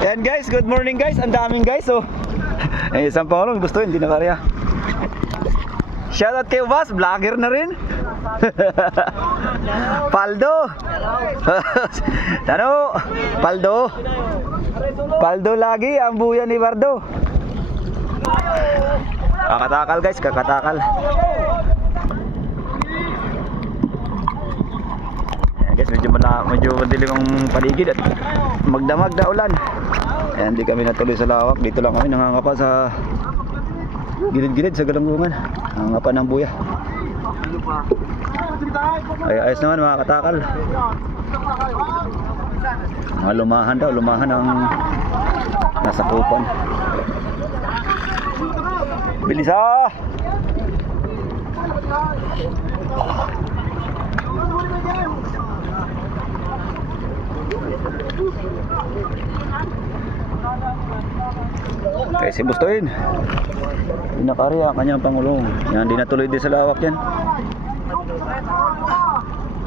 Yan guys, good morning guys. Ang daming guys oh. Eh, isang pangulong gusto hindi na kaya. Shoutout kay Ubas, vlogger na rin. Paldo. Tano, Paldo. Paldo lagi ang buya ni Bardo. Kakatakal guys, kakatakal. Ayan guys, medyo madilim ang paligid at magdamag na ulan. Ayan, hindi kami natuloy sa lawak. Dito lang kami nangangapa sa gilid-gilid sa galunggungan. Nangangapa ng buya. Ay, ayos naman mga katakal. Mga lumahan daw, lumahan ang nasa kupan. Bilis ah! Okay, si Bustoin pinakari ang kanyang pangulong. Yan, di natuloy din sa lawak yan.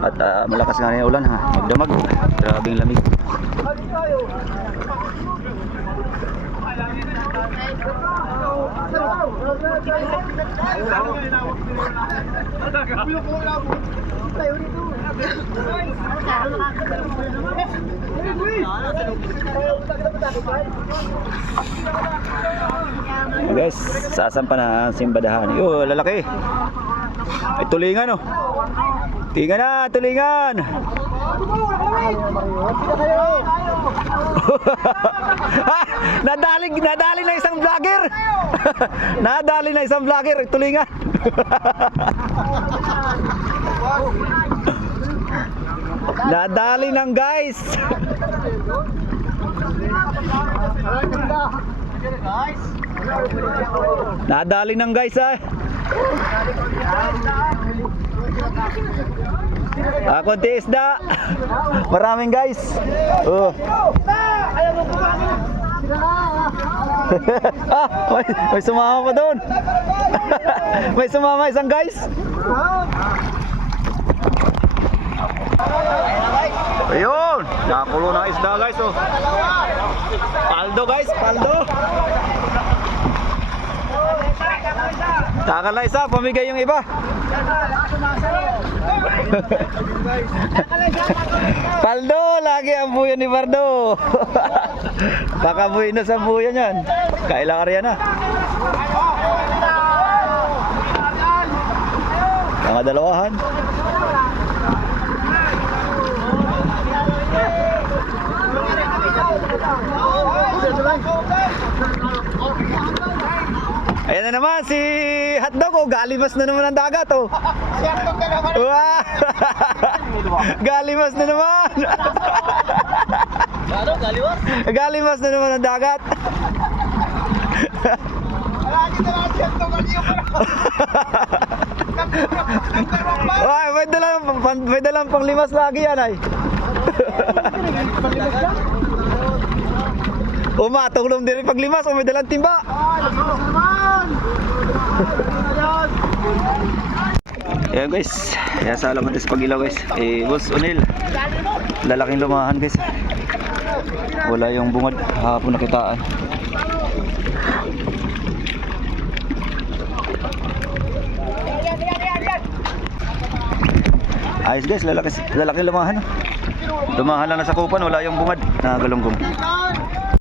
At malakas nga rin yung ulan ha. Magdamag. Grabing lamig. Guys, sasampa na ang simbadahan. Yo, lalaki. Ay, tulingan oh. Tingan na, tulingan. Nadali na isang vlogger. Nadali na isang vlogger, tulingan. Nadali ng guys. Nadali ng guys ah. Konti isda. Maraming guys. Oh. May sumama pa doon. May sumama isang guys. Ayun, nakakulo ng isda guys oh. Paldo guys, paldo. Takal na isa, pamigay yung iba. Paldo, lagi ang buya ni Bardo. Baka buhay na sa buya niyan. Kailang area na. Mga dalawahan. Ayan na naman si Hotdog oh, galimas na naman ang dagat oh. Wow! Galimas na naman. Ano, galimas? Galimas na naman ang dagat. Ay, may dalang pang limas lagi yan ay. Umatulong din rin paglimas o may dalang timba. Ayan guys, kaya sa alam natin sa pag-ilaw guys. Boss Onel, lalaking lumahan guys. Wala yung bungad, hapon nakitaan. Ayos guys, lalaking lumahan. Lumahan lang na sa kupan, wala yung bungad na galunggong.